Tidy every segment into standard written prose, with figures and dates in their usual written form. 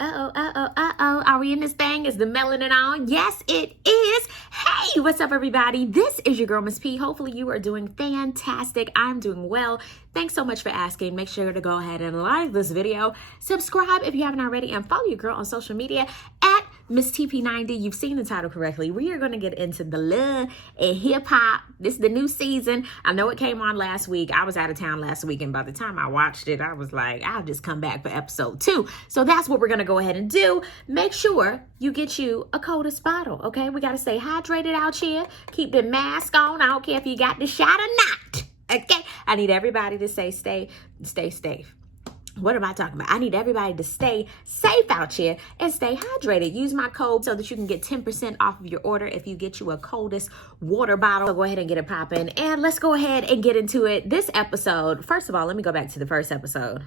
Are we in this thing? Is the melanin on? Yes, it is. Hey, what's up, everybody? This is your girl, Miss P. Hopefully you are doing fantastic. I'm doing well. Thanks so much for asking. Make sure to go ahead and like this video. Subscribe if you haven't already, and follow your girl on social media at Miss TP90. You've seen the title correctly. We are going to get into the love and hip hop. This is the new season. I know it came on last week. I was out of town last week, and by the time I watched it, I was like, I'll just come back for episode 2. So that's what we're going to go ahead and do. Make sure you get you a CODIS bottle, okay? We got to stay hydrated out here. Keep the mask on. I don't care if you got the shot or not, okay? I need everybody to stay safe. What am I talking about? I need everybody to stay safe out here and stay hydrated. Use my code so that you can get 10% off of your order if you get you a CODIS water bottle. So go ahead and get it popping. And let's go ahead and get into it. This episode, first of all, let me go back to the first episode.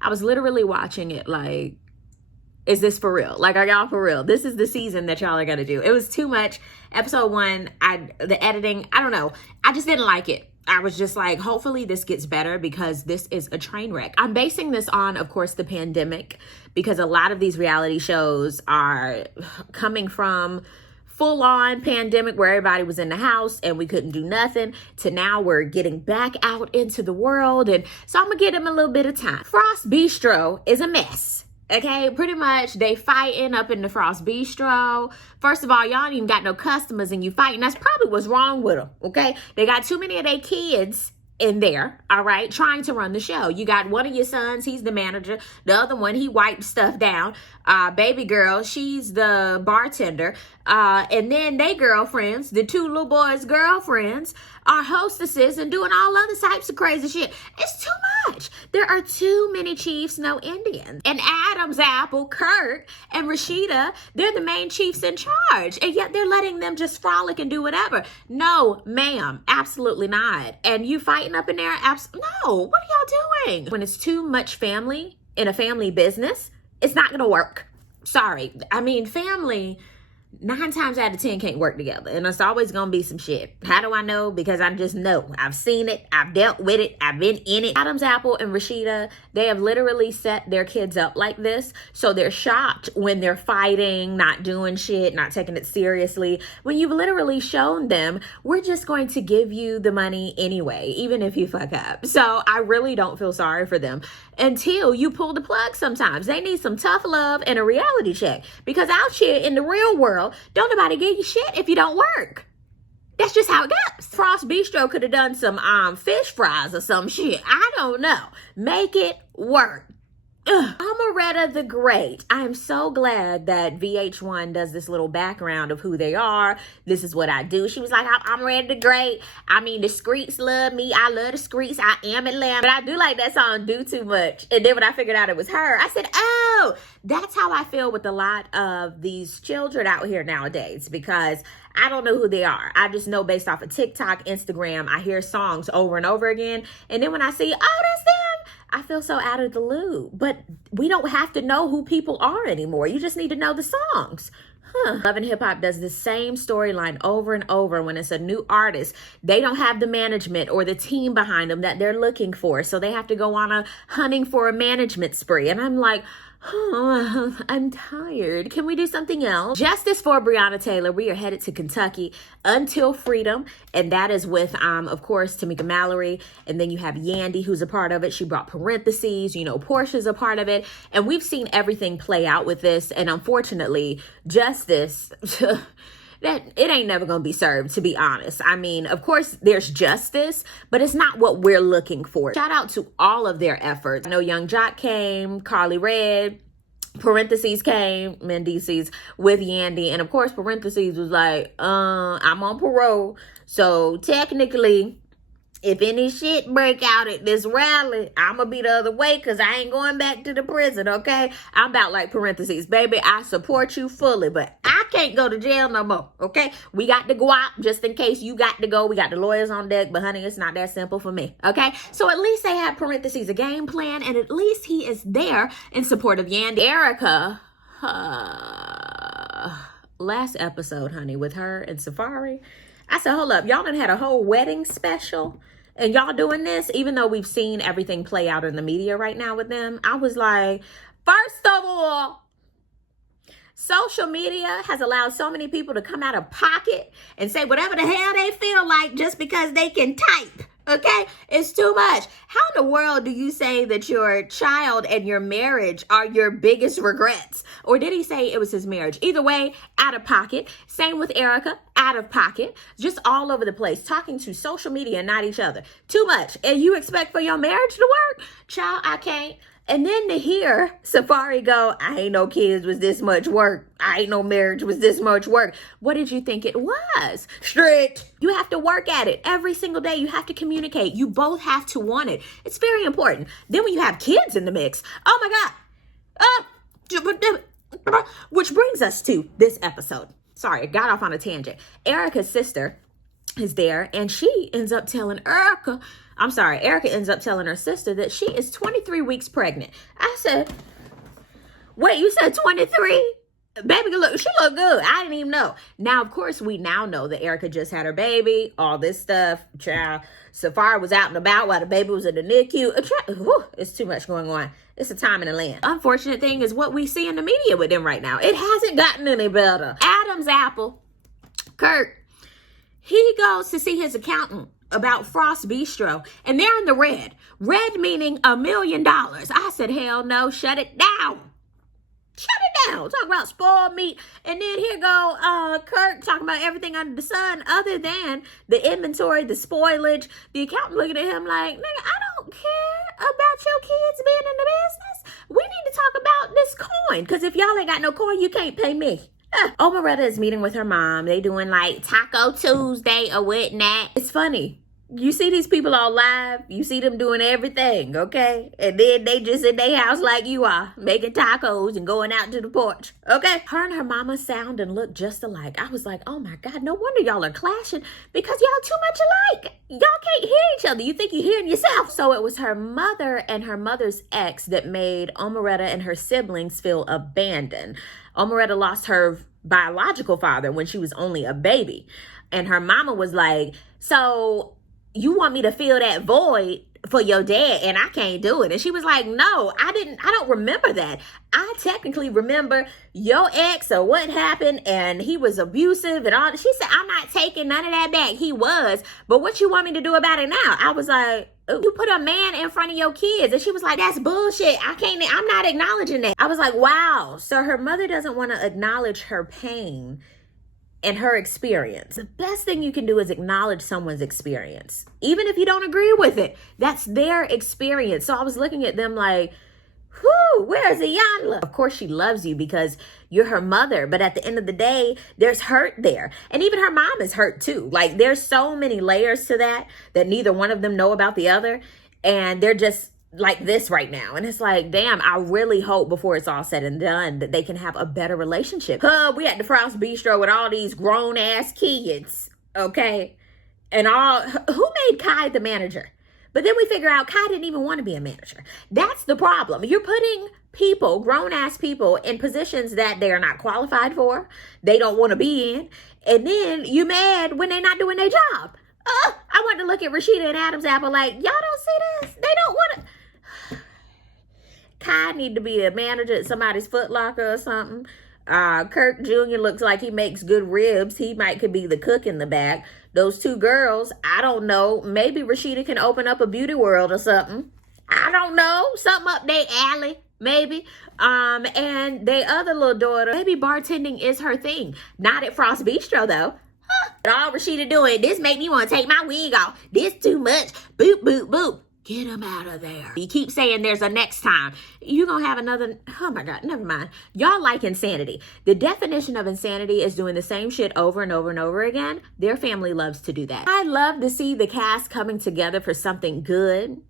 I was literally watching it like, is this for real? Like, are y'all for real? This is the season that y'all are going to do. It was too much. Episode 1, the editing, I don't know. I just didn't like it. I was just like, hopefully this gets better because this is a train wreck. I'm basing this on, of course, the pandemic, because a lot of these reality shows are coming from full-on pandemic where everybody was in the house and we couldn't do nothing, to now we're getting back out into the world. And so I'm gonna give them a little bit of time. Frost Bistro is a mess. Okay, pretty much they fighting up in the Frost Bistro. First of all, y'all ain't even got no customers and you fighting. That's probably what's wrong with them, okay? They got too many of their kids in there, all right, trying to run the show. You got one of your sons, he's the manager. The other one, he wipes stuff down. Baby girl, she's the bartender. And then they girlfriends, the two little boys' girlfriends, are hostesses and doing all other types of crazy shit. It's too much. There are too many chiefs, no Indians. And Adam's apple, Kurt, and Rashida, they're the main chiefs in charge. And yet they're letting them just frolic and do whatever. No, ma'am, absolutely not. And you fighting up in there? No, what are y'all doing? When it's too much family in a family business, it's not gonna work. Sorry. I mean, family 9 times out of 10 can't work together, and it's always gonna be some shit. How do I know? Because I just know. I've seen it, I've dealt with it, I've been in it. Adam's apple and Rashida, they have literally set their kids up like this, so they're shocked when they're fighting, not doing shit, not taking it seriously, when you've literally shown them, we're just going to give you the money anyway, even if you fuck up. So I really don't feel sorry for them until you pull the plug. Sometimes they need some tough love and a reality check, because out here in the real world, don't nobody give you shit if you don't work. That's just how it goes. Frost Bistro could have done some fish fries or some shit. I don't know. Make it work. Ugh. Amaretta the Great. I'm so glad that VH1 does this little background of who they are. This is what I do. She was like, I'm Amaretta the Great. I mean, the streets love me. I love the streets. I am Atlanta. But I do like that song, Do Too Much. And then when I figured out it was her, I said, oh, that's how I feel with a lot of these children out here nowadays, because I don't know who they are. I just know based off of TikTok, Instagram, I hear songs over and over again. And then when I see, oh, that's them, I feel so out of the loop. But we don't have to know who people are anymore. You just need to know the songs. Love and Hip Hop does the same storyline over and over. When it's a new artist, they don't have the management or the team behind them that they're looking for. So they have to go on a hunting for a management spree. And I'm like, oh, I'm tired. Can we do something else? Justice for Breonna Taylor. We are headed to Kentucky until freedom. And that is with, of course, Tamika Mallory. And then you have Yandy, who's a part of it. She brought parentheses. You know, Portia's a part of it. And we've seen everything play out with this. And unfortunately, justice... that it ain't never gonna be served, to be honest. I mean, of course, there's justice, but it's not what we're looking for. Shout out to all of their efforts. I know Young Jock came, Carly Red, parentheses came, Mendeecees with Yandy, and of course, parentheses was like, I'm on parole, so technically, if any shit break out at this rally, I'm going to be the other way, because I ain't going back to the prison, okay? I'm about like parentheses. Baby, I support you fully, but I can't go to jail no more, okay? We got the guap just in case you got to go. We got the lawyers on deck, but honey, it's not that simple for me, okay? So at least they have parentheses, a game plan, and at least he is there in support of Yandy. Erica, last episode, honey, with her and Safari, I said, hold up, y'all done had a whole wedding special? And y'all doing this, even though we've seen everything play out in the media right now with them. I was like, First of all, social media has allowed so many people to come out of pocket and say whatever the hell they feel like just because they can type. Okay, it's too much. How in the world do you say that your child and your marriage are your biggest regrets? Or did he say it was his marriage? Either way, out of pocket. Same with Erica, out of pocket. Just all over the place, talking to social media and not each other. Too much. And you expect for your marriage to work? Child, I can't. And then to hear Safaree go, I ain't no kids was this much work. I ain't no marriage was this much work. What did you think it was? Strict. You have to work at it every single day. You have to communicate. You both have to want it. It's very important. Then when you have kids in the mix, oh my God. Which brings us to this episode. Sorry, I got off on a tangent. Erica's sister is there and she ends up telling Erica ends up telling her sister that she is 23 weeks pregnant. I said, wait, you said 23? Baby, look, she looked good. I didn't even know. Now, of course, we now know that Erica just had her baby, all this stuff. Child, Safaree was out and about while the baby was in the NICU. It's too much going on. It's a time and a land. Unfortunate thing is what we see in the media with them right now. It hasn't gotten any better. Adam's apple, Kurt, he goes to see his accountant about Frost Bistro, and they're in the red. Red meaning $1 million. I said, hell no, shut it down. Shut it down. Talk about spoiled meat. And then here go Kurt talking about everything under the sun other than the inventory, the spoilage. The accountant looking at him like, nigga, I don't care about your kids being in the business. We need to talk about this coin, because if y'all ain't got no coin, you can't pay me. Omeretta is meeting with her mom. They doing like Taco Tuesday or whatnot. It's funny. You see these people all live. You see them doing everything, okay? And then they just in their house like you are, making tacos and going out to the porch, okay? Her and her mama sound and look just alike. I was like, oh my God, no wonder y'all are clashing, because y'all too much alike. Y'all can't hear each other. You think you're hearing yourself. So it was her mother and her mother's ex that made Omeretta and her siblings feel abandoned. Omeretta lost her biological father when she was only a baby. And her mama was like, so you want me to fill that void for your dad and I can't do it? And she was like, no, I don't remember that. I technically remember your ex or what happened and he was abusive and all. She said, I'm not taking none of that back. He was, but what you want me to do about it now? I was like, you put a man in front of your kids. And she was like, that's bullshit. I'm not acknowledging that. I was like, wow. So her mother doesn't want to acknowledge her pain and her experience. The best thing you can do is acknowledge someone's experience. Even if you don't agree with it, that's their experience. So I was looking at them like, whoo, where's Iyanla? Of course she loves you because you're her mother, but at the end of the day, there's hurt there. And even her mom is hurt too. Like there's so many layers to that neither one of them know about the other. And they're just like this right now. And it's like, damn, I really hope before it's all said and done that they can have a better relationship. We at the Frost Bistro with all these grown ass kids, okay? And who made Kai the manager? But then we figure out Kai didn't even want to be a manager. That's the problem. You're putting people, grown ass people, in positions that they are not qualified for. They don't want to be in. And then you mad when they're not doing their job. I want to look at Rashida and Adam's apple like, y'all don't see this? They don't want to. Kai need to be a manager at somebody's Foot Locker or something. Kirk Jr. looks like he makes good ribs. He could be the cook in the back. Those two girls, I don't know. Maybe Rashida can open up a beauty world or something. I don't know. Something up their alley, maybe. And their other little daughter, maybe bartending is her thing. Not at Frost Bistro, though. All Rashida doing, this make me want to take my wig off. This too much. Boop, boop, boop. Get him out of there. You keep saying there's a next time. You're going to have another. Oh my God, never mind. Y'all like insanity. The definition of insanity is doing the same shit over and over and over again. Their family loves to do that. I love to see the cast coming together for something good,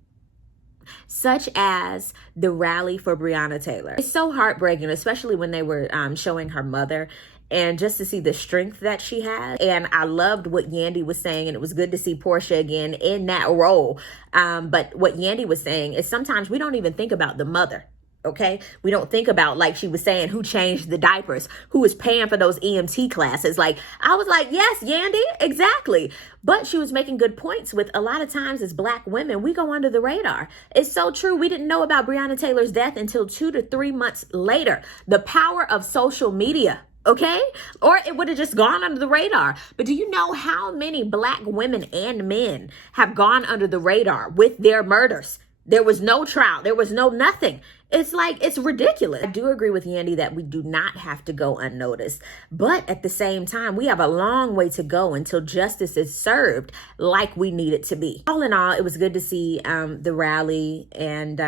such as the rally for Breonna Taylor. It's so heartbreaking, especially when they were showing her mother. And just to see the strength that she has. And I loved what Yandy was saying. And it was good to see Portia again in that role. But what Yandy was saying is sometimes we don't even think about the mother. Okay, we don't think about, like she was saying, who changed the diapers, who was paying for those EMT classes. Like, I was like, yes, Yandy, exactly. But she was making good points with, a lot of times as Black women, we go under the radar. It's so true. We didn't know about Breonna Taylor's death until 2 to 3 months later. The power of social media. Okay? Or it would have just gone under the radar. But do you know how many Black women and men have gone under the radar with their murders? There was no trial. There was no nothing. It's like, it's ridiculous. I do agree with Yandy that we do not have to go unnoticed. But at the same time, we have a long way to go until justice is served like we need it to be. All in all, it was good to see the rally. And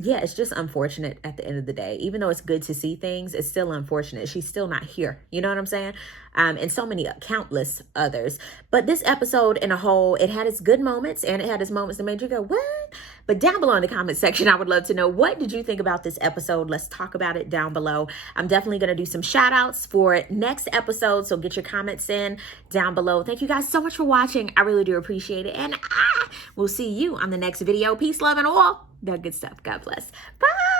yeah, it's just unfortunate at the end of the day. Even though it's good to see things, it's still unfortunate. She's still not here. You know what I'm saying? And so many countless others. But this episode in a whole, it had its good moments and it had its moments that made you go, what? But down below in the comment section, I would love to know, what did you think about this episode? Let's talk about it down below. I'm definitely going to do some shout outs for next episode. So get your comments in down below. Thank you guys so much for watching. I really do appreciate it. And we'll see you on the next video. Peace, love, and all that good stuff. God bless. Bye.